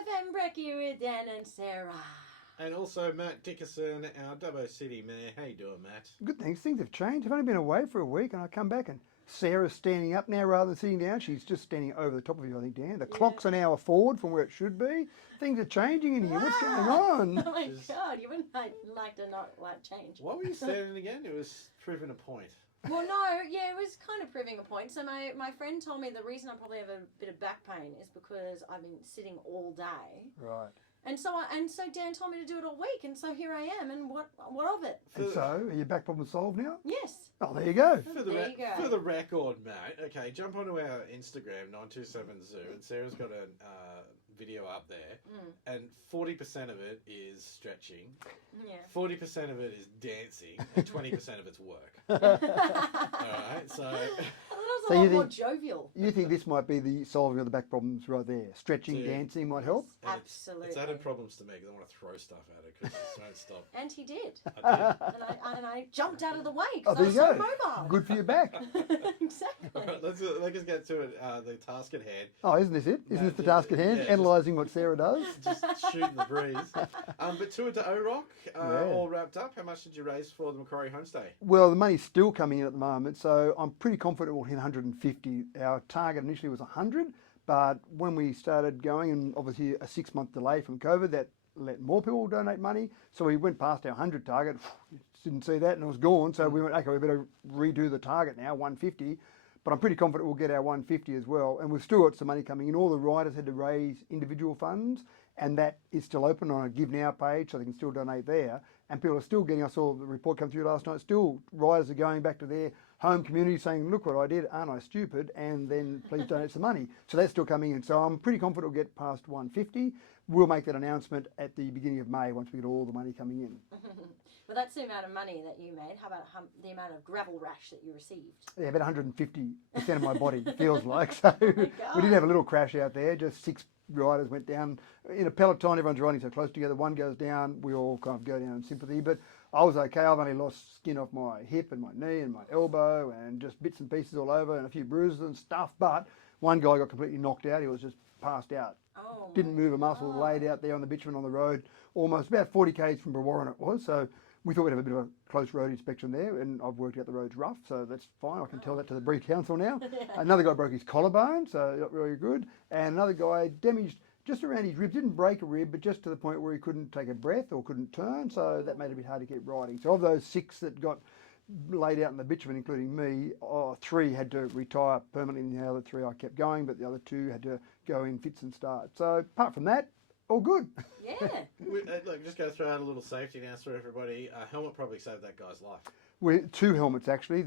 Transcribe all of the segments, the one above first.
FM Brekkie with Dan and Sarah. And also Matt Dickerson, our Dubbo City Mayor. How you doing, Matt? Good, thanks. Things have changed. I've only been away for a week and I come back and Sarah's standing up now rather than sitting down. She's just standing over the top of you, I think, Dan. The clock's an hour forward from where it should be. Things are changing in here. What's going on? Oh my God, you wouldn't like to not like change. What were you saying again? It was proving a point. Well, no, yeah, it was kind of proving a point. So my friend told me the reason I probably have a bit of back pain is because I've been sitting all day. Right. And so Dan told me to do it all week, and so here I am, and what of it? And so, are your back problems solved now? Yes. Oh, there you go. For the record, Matt, okay, jump onto our Instagram, 927zoo, and Sarah's got a video up there, and 40% of it is stretching, 40% of it is dancing, and 20% of it's work. Alright, so... A lot more jovial. You think this might be the solving of the back problems right there? Stretching, dancing might help? Absolutely. It's added problems to me because I want to throw stuff at it because it won't stop. And he did. I did. And I jumped out of the way Oh, because there I was you so go. mobile. Good for your back. Exactly. All right, let's get to it. The task at hand. Oh, isn't this it? Isn't this the task at hand? Yeah, Analysing what Sarah does? Just shooting the breeze. But tour to O-Rock, all wrapped up. How much did you raise for the Macquarie homestay? Well, the money's still coming in at the moment, so I'm pretty confident we'll hit 150. Our target initially was 100, but when we started going, and obviously a 6-month delay from COVID, that let more people donate money. So we went past our 100 target, didn't see that, and it was gone. So we went, okay, we better redo the target now, 150. But I'm pretty confident we'll get our 150 as well. And we've still got some money coming in. All the riders had to raise individual funds, and that is still open on a Give Now page, so they can still donate there. And people are still getting, I saw the report come through last night, still riders are going back to their home community saying, look what I did, aren't I stupid? And then please donate some money. So that's still coming in. So I'm pretty confident we'll get past 150. We'll make that announcement at the beginning of May once we get all the money coming in. Well, that's the amount of money that you made. How about the amount of gravel rash that you received? Yeah, about 150% of my body, it feels like. So we did have a little crash out there. Just 6 riders went down. In a peloton, everyone's riding so close together. One goes down, we all kind of go down in sympathy. But I was okay. I've only lost skin off my hip and my knee and my elbow and just bits and pieces all over and a few bruises and stuff. But one guy got completely knocked out. He was just passed out. Oh, didn't move a muscle, laid out there on the bitumen on the road, almost about 40 k's from Brewarryn it was. So we thought we'd have a bit of a close road inspection there, and I've worked out the road's rough, so that's fine. I can tell that to the Bree Council now. Another guy broke his collarbone, so not really good. And another guy damaged just around his rib, didn't break a rib, but just to the point where he couldn't take a breath or couldn't turn, so that made it a bit hard to keep riding. So of those 6 that got laid out in the bitumen, including me, 3 had to retire permanently, and the other 3 I kept going, but the other 2 had to go in fits and starts. So apart from that, all good. Yeah. Look, just go throw out a little safety announcement for everybody. Helmet probably saved that guy's life. 2 helmets actually.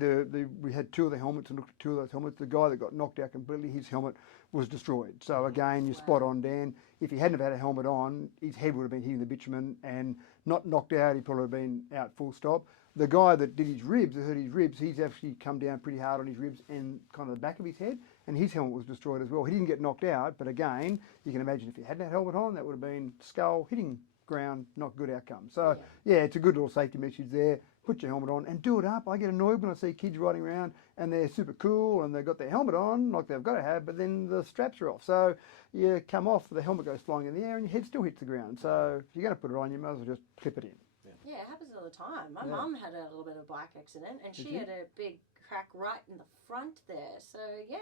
We had 2 of the helmets and looked at 2 of those helmets. The guy that got knocked out completely, his helmet was destroyed. So again, you're spot on, Dan. If he hadn't have had a helmet on, his head would have been hitting the bitumen and not knocked out. He probably would have been out full stop. The guy that did his ribs, that hurt his ribs, he's actually come down pretty hard on his ribs and kind of the back of his head, and his helmet was destroyed as well. He didn't get knocked out, but again, you can imagine if he hadn't had a helmet on, that would have been skull hitting ground, not good outcome. So yeah, it's a good little safety message there. Put your helmet on and do it up. I get annoyed when I see kids riding around and they're super cool and they've got their helmet on like they've got to have, but then the straps are off. So you come off, the helmet goes flying in the air and your head still hits the ground. So if you're going to put it on, you might as well just clip it in. Yeah, it happens all the time. My mum had a little bit of bike accident, and she had a big crack right in the front there. So yeah,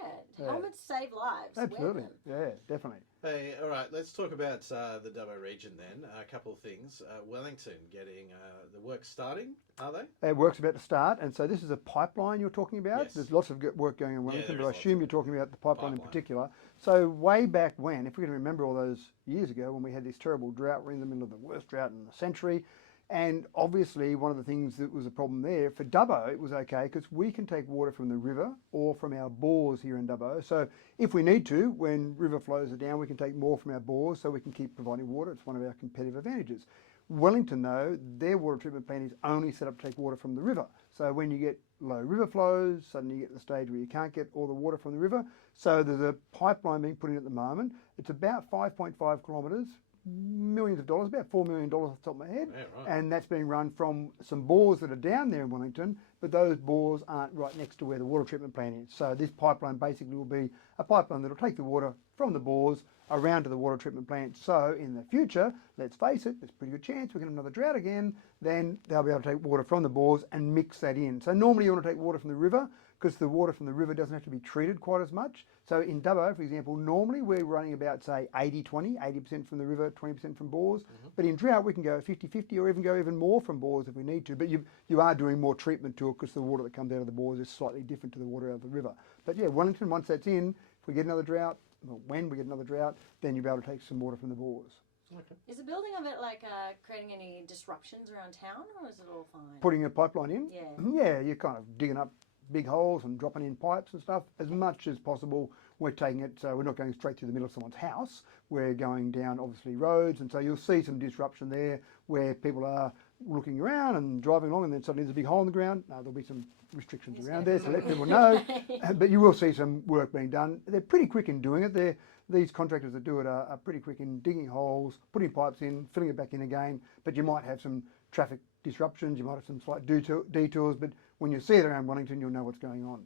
helmets save lives. Absolutely. Yeah, definitely. Hey, all right, let's talk about the Dubbo region then. A couple of things. Wellington getting the work starting, are they? Work's about to start, and so this is a pipeline you're talking about. Yes. There's lots of work going on in Wellington, but I lots assume you're talking about the pipeline in particular. So way back when, if we can remember all those years ago when we had this terrible drought, we're in the middle of the worst drought in the century. And obviously one of the things that was a problem there, for Dubbo it was okay because we can take water from the river or from our bores here in Dubbo. So if we need to, when river flows are down, we can take more from our bores so we can keep providing water. It's one of our competitive advantages. Wellington though, their water treatment plant is only set up to take water from the river. So when you get low river flows, suddenly you get to the stage where you can't get all the water from the river. So there's a pipeline being put in at the moment. It's about 5.5 kilometres, millions of dollars, about $4 million off the top of my head. Yeah, right. And that's being run from some bores that are down there in Wellington, but those bores aren't right next to where the water treatment plant is. So this pipeline basically will be a pipeline that will take the water from the bores around to the water treatment plant. So in the future, let's face it, there's a pretty good chance we can have another drought again. Then they'll be able to take water from the bores and mix that in. So normally you want to take water from the river because the water from the river doesn't have to be treated quite as much. So in Dubbo, for example, normally we're running about, say, 80-20, 80% from the river, 20% from bores. But in drought, we can go 50-50 or even go even more from bores if we need to. But you are doing more treatment to it because the water that comes out of the bores is slightly different to the water out of the river. But yeah, Wellington, once that's in, if we get another drought, well, when we get another drought, then you'll be able to take some water from the bores. Okay. Is the building of it like creating any disruptions around town, or is it all fine? Putting a pipeline in? Yeah. Yeah, you're kind of digging up big holes and dropping in pipes and stuff. As much as possible, we're taking it, so we're not going straight through the middle of someone's house. We're going down, obviously, roads, and so you'll see some disruption there where people are looking around and driving along, and then suddenly there's a big hole in the ground. There'll be some restrictions around there, so let people know. But you will see some work being done. They're pretty quick in doing it. These contractors that do it are pretty quick in digging holes, putting pipes in, filling it back in again. But you might have some traffic disruptions, you might have some slight detours, but when you see it around Wellington, you'll know what's going on.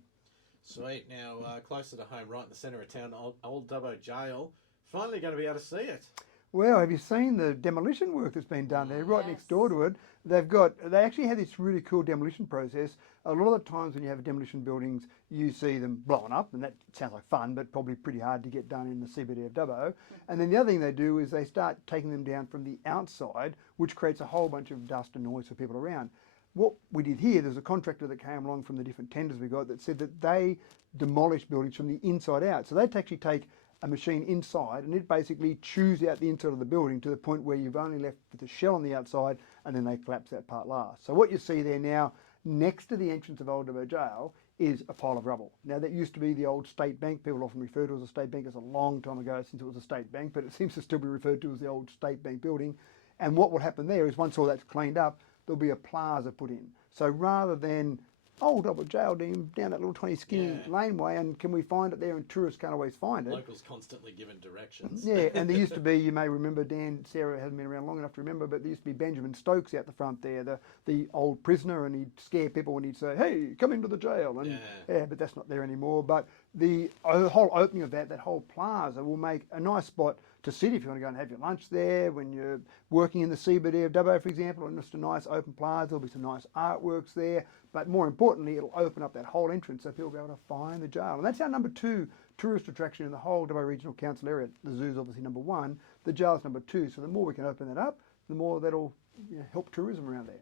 Sweet. Now, closer to home, right in the centre of town, Old Dubbo Jail. Finally going to be able to see it. Well, have you seen the demolition work that's been done there? Right next door to it, they actually had this really cool demolition process. A lot of the times when you have demolition buildings, you see them blowing up, and that sounds like fun, but probably pretty hard to get done in the CBD of Dubbo. And then the other thing they do is they start taking them down from the outside, which creates a whole bunch of dust and noise for people around. What we did here, there's a contractor that came along from the different tenders we got that said that they demolish buildings from the inside out. So they'd actually take a machine inside and it basically chews out the inside of the building to the point where you've only left with the shell on the outside, and then they collapse that part last. So what you see there now, next to the entrance of Old Dubbo Jail, is a pile of rubble. Now that used to be the old State Bank. People often refer to it as a State Bank. It's a long time ago since it was a State Bank, but it seems to still be referred to as the old State Bank building. And what will happen there is once all that's cleaned up, there'll be a plaza put in. So rather than Old Dubbo Jail down that little 20 skinny laneway, and can we find it there, and tourists can't always find it. Locals constantly given directions. Yeah, and there used to be, you may remember, Dan, Sarah hasn't been around long enough to remember, but there used to be Benjamin Stokes out the front there, the old prisoner, and he'd scare people when he'd say, hey, come into the jail. And but that's not there anymore. But the whole opening of that whole plaza will make a nice spot to sit if you want to go and have your lunch there, when you're working in the CBD of Dubbo, for example, and just a nice open plaza. There'll be some nice artworks there, but more importantly, it'll open up that whole entrance so people will be able to find the jail. And that's our number 2 tourist attraction in the whole Dubbo Regional Council area. The zoo's obviously number 1, the jail's number 2. So the more we can open that up, the more that'll help tourism around there.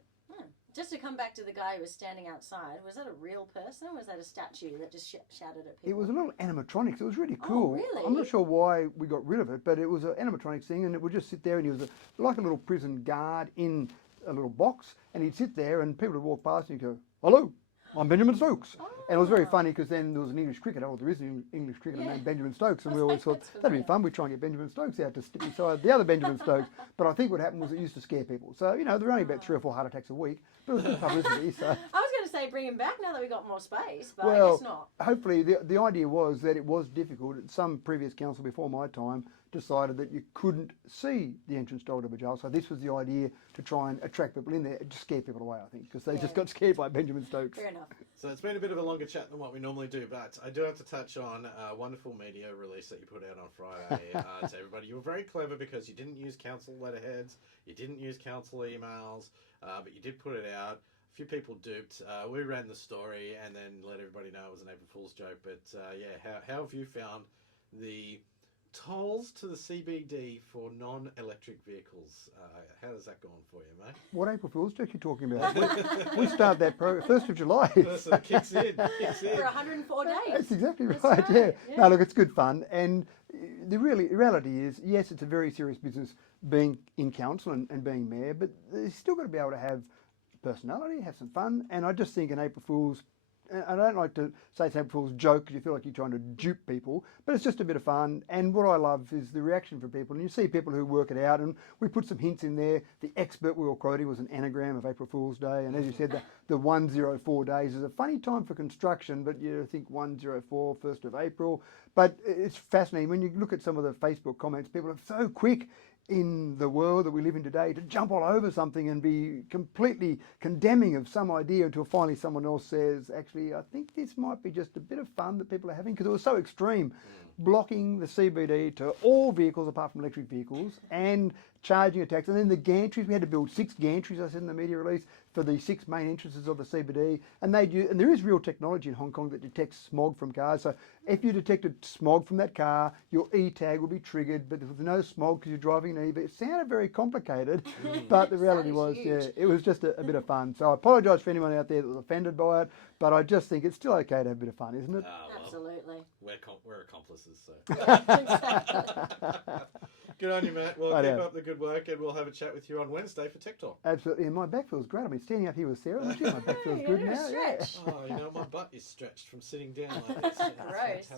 Just to come back to the guy who was standing outside, was that a real person or was that a statue that just shouted at people? It was a little animatronics. It was really cool. Oh, really? I'm not sure why we got rid of it, but it was an animatronics thing, and it would just sit there, and he was like a little prison guard in a little box, and he'd sit there, and people would walk past and he'd go, hello, I'm Benjamin Stokes. Oh. And it was very funny because then there was an English cricketer, or there is an English cricketer named Benjamin Stokes, and we always thought, that'd be fun, we'd try and get Benjamin Stokes out to stick beside the other Benjamin Stokes. But I think what happened was it used to scare people. So, there were only about 3 or 4 heart attacks a week, but it was good publicity. So. I was going to say bring him back now that we got more space, but well, I guess not. Hopefully, the idea was that it was difficult. Some previous council before my time decided that you couldn't see the entrance to Old Dubbo Jail. So this was the idea, to try and attract people in there, to scare people away, I think, because they just got scared by Benjamin Stokes. Fair enough. So it's been a bit of a longer chat than what we normally do, but I do have to touch on a wonderful media release that you put out on Friday to everybody. You were very clever because you didn't use council letterheads, you didn't use council emails, but you did put it out. A few people duped. We ran the story and then let everybody know it was an April Fool's joke. But how have you found the tolls to the CBD for non-electric vehicles? How has that gone for you, mate? What April Fool's joke are you talking about? we start that 1st of July. So it kicks in. For 104 days. That's exactly right. That's right. Yeah. No, look, it's good fun, and the reality is, yes, it's a very serious business being in council and being mayor, but you've still got to be able to have personality, have some fun, and I just think an April Fool's, I don't like to say it's April Fool's joke because you feel like you're trying to dupe people, but it's just a bit of fun. And what I love is the reaction from people. And you see people who work it out, and we put some hints in there. The expert we were quoting was an anagram of April Fool's Day. And as you said, the 104 days is a funny time for construction, but you think 104, 1st of April. But it's fascinating. When you look at some of the Facebook comments, people are so quick in the world that we live in today to jump all over something and be completely condemning of some idea until finally someone else says, actually, I think this might be just a bit of fun that people are having, because it was so extreme. blocking the CBD to all vehicles apart from electric vehicles and charging attacks. And then the gantries, we had to build 6 gantries, I said in the media release, for the 6 main entrances of the CBD. And and there is real technology in Hong Kong that detects smog from cars. So if you detected smog from that car, your E-tag will be triggered, but there was no smog because you're driving an EV. It sounded very complicated, but the reality was, it was just a bit of fun. So I apologise for anyone out there that was offended by it, but I just think it's still okay to have a bit of fun, isn't it? Well, absolutely. We're accomplices, so. Exactly. Good on you, Matt. Well, keep up the good work, and we'll have a chat with you on Wednesday for Tech Talk. Absolutely, and my back feels great. I've been standing up here with Sarah. My back feels good now. Stretch. Oh, my butt is stretched from sitting down like this. Gross.